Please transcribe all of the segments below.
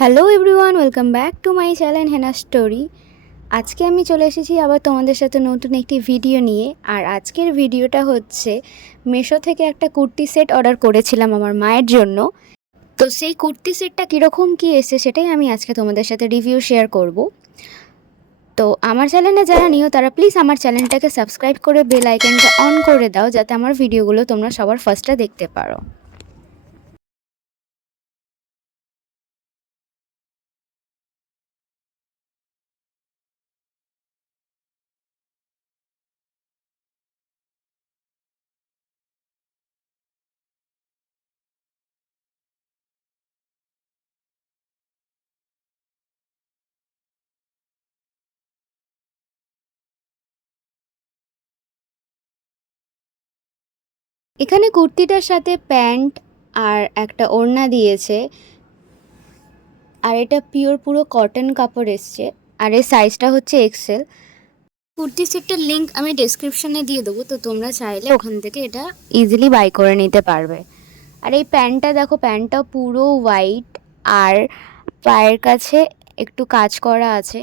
Hello everyone, welcome back to my channel Hena story. আজকে আমি চলে এসেছি আবার তোমাদের সাথে নতুন একটি ভিডিও নিয়ে। আর আজকের ভিডিওটা হচ্ছে মিশো থেকে একটা কুর্তি সেট অর্ডার করেছিলাম আমার মায়ের জন্য। তো সেই কুর্তি সেটটা কীরকম কী এসেছে সেটাই আমি আজকে তোমাদের সাথে রিভিউ শেয়ার করব। তো আমার চ্যানেলে যারা নিও তারা প্লিজ আমার চ্যানেলটাকে সাবস্ক্রাইব করে বেল আইকনটা অন করে দাও, যাতে আমার ভিডিওগুলো তোমরা সবার ফার্স্টে দেখতে পারো। এখানে কুর্তিটার সাথে প্যান্ট আর একটা ওড়না দিয়েছে, আর এটা পিওর পুরো কটন কাপড় এসছে, আর এর সাইজটা হচ্ছে এক্সেল। কুর্তি সেটটার লিঙ্ক আমি ডেসক্রিপশনে দিয়ে দেবো, তো তোমরা চাইলে ওখান থেকে এটা ইজিলি বাই করে নিতে পারবে। আর এই প্যান্টটা দেখো, প্যান্টটা পুরো হোয়াইট আর পায়ের কাছে একটু কাজ করা আছে।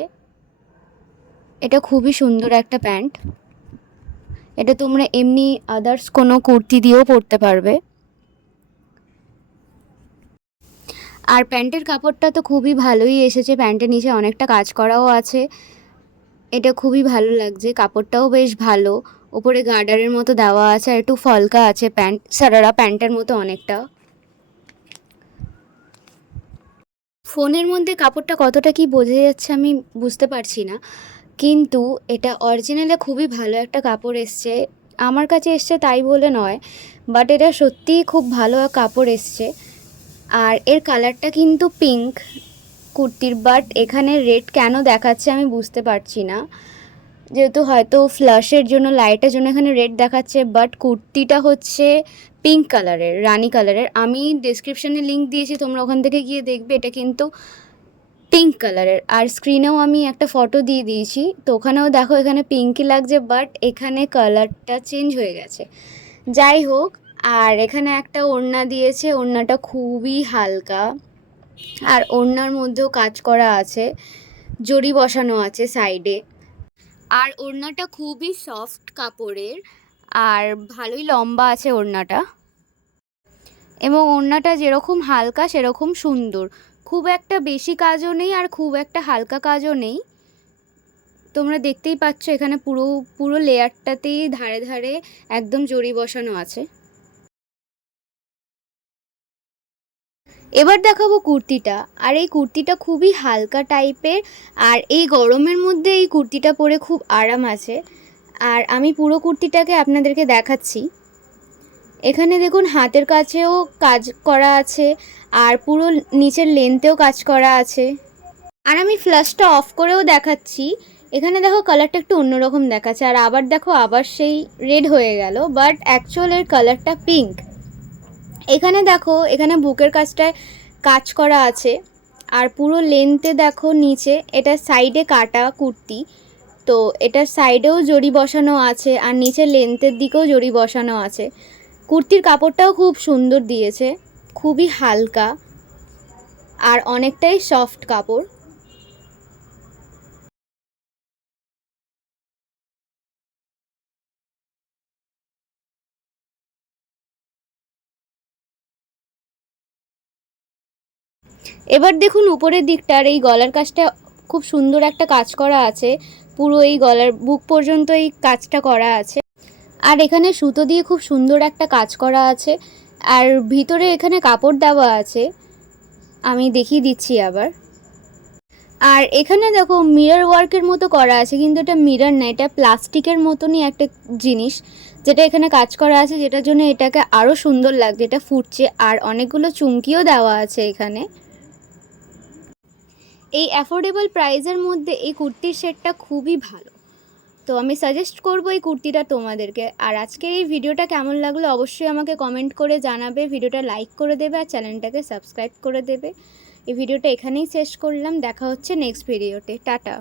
এটা খুবই সুন্দর একটা প্যান্ট। এটা তোমরা এমনি আদার্স কোনো কুর্তি দিয়েও পরতে পারবে। আর প্যান্টের কাপড়টা তো খুবই ভালোই এসেছে, প্যান্টের নিচে অনেকটা কাজ করাও আছে। এটা খুবই ভালো লাগছে, কাপড়টাও বেশ ভালো। ওপরে গার্ডারের মতো দেওয়া আছে, আর একটু ফলকা আছে প্যান্ট, সারারা প্যান্টের মতো অনেকটা। ফোনের মধ্যে কাপড়টা কতটা কি বোঝা যাচ্ছে আমি বুঝতে পারছি না, কিন্তু এটা অরিজিনালে খুবই ভালো একটা কাপড় এসছে। আমার কাছে এসছে তাই বলে নয়, বাট এটা সত্যিই খুব ভালো কাপড় এসছে। আর এর কালারটা কিন্তু পিঙ্ক কুর্তির, বাট এখানে রেড কেন দেখাচ্ছে আমি বুঝতে পারছি না। যেহেতু হয়তো ফ্ল্যাশের জন্য, লাইটের জন্য এখানে রেড দেখাচ্ছে, বাট কুর্তিটা হচ্ছে পিঙ্ক কালারের, রানি কালারের। আমি ডেসক্রিপশানে লিঙ্ক দিয়েছি, তোমরা ওখান থেকে গিয়ে দেখবে। এটা কিন্তু পিঙ্ক কালারের, আর স্ক্রিনেও আমি একটা ফটো দিয়ে দিয়েছি, তো ওখানেও দেখো এখানে পিঙ্কই লাগছে, বাট এখানে কালারটা চেঞ্জ হয়ে গেছে। যাই হোক, আর এখানে একটা ওড়না দিয়েছে, ওড়নাটা খুবই হালকা, আর ওড়নার মধ্যেও কাজ করা আছে, জড়ি বসানো আছে সাইডে। আর ওড়নাটা খুবই সফট কাপড়ের, আর ভালোই লম্বা আছে ওড়নাটা। এবং ওড়নাটা যেরকম হালকা সেরকম সুন্দর, খুব একটা বেশি কাজও নেই আর খুব একটা হালকা কাজও নেই। তোমরা দেখতেই পাচ্ছ এখানে পুরো পুরো লেয়ারটাতেই ধারে ধারে একদম জড়ি বসানো আছে। এবার দেখাবো কুর্তিটা। আর এই কুর্তিটা খুবই হালকা টাইপের, আর এই গরমের মধ্যে এই কুর্তিটা পরে খুব আরাম আছে। আর আমি পুরো কুর্তিটাকে আপনাদেরকে দেখাচ্ছি। এখানে দেখুন হাতের কাছেও কাজ করা আছে, আর পুরো নিচের লেন্থেও কাজ করা আছে। আর আমি ফ্ল্যাশটা অফ করেও দেখাচ্ছি। এখানে দেখো কালারটা একটু অন্যরকম দেখাচ্ছে, আর আবার দেখো আবার সেই রেড হয়ে গেল, বাট অ্যাকচুয়াল এর কালারটা পিঙ্ক। এখানে দেখো, এখানে বুকের কাজটায় কাজ করা আছে, আর পুরো লেন্থে দেখো নিচে, এটা সাইডে কাটা কুর্তি, তো এটার সাইডেও জড়ি বসানো আছে, আর নিচে লেন্থের দিকেও জড়ি বসানো আছে। কুর্তির কাপড়টাও খুব সুন্দর দিয়েছে, খুবই হালকা আর অনেকটাই সফট কাপড়। এবার দেখুন উপরের দিকটার এই গলার কাজটা খুব সুন্দর একটা কাজ করা আছে, পুরো এই গলার বুক পর্যন্ত এই কাজটা করা আছে। আর এখানে সুতো দিয়ে খুব সুন্দর একটা কাজ করা আছে, আর ভিতরে এখানে কাপড় দেওয়া আছে, আমি দেখিয়ে দিচ্ছি আবার। আর এখানে দেখো মিরর ওয়ার্কের মতো করা আছে, কিন্তু এটা মিরর না, এটা প্লাস্টিকের মতনই একটা জিনিস যেটা এখানে কাজ করা আছে, যেটার জন্য এটাকে আরও সুন্দর লাগছে, এটা ফুটছে। আর অনেকগুলো চুমকিও দেওয়া আছে এখানে। এই অ্যাফোর্ডেবল প্রাইসের মধ্যে এই কুর্তির সেটটা খুবই ভালো, তো আমি সাজেস্ট করবো এই কুর্তিটা তোমাদেরকে। আর আজকের এই ভিডিওটা কেমন লাগলো অবশ্যই আমাকে কমেন্ট করে জানাবে, ভিডিওটা লাইক করে দেবে আর চ্যানেলটাকে সাবস্ক্রাইব করে দেবে। এই ভিডিওটা এখানেই শেষ করলাম, দেখা হচ্ছে নেক্সট ভিডিওতে, টাটা।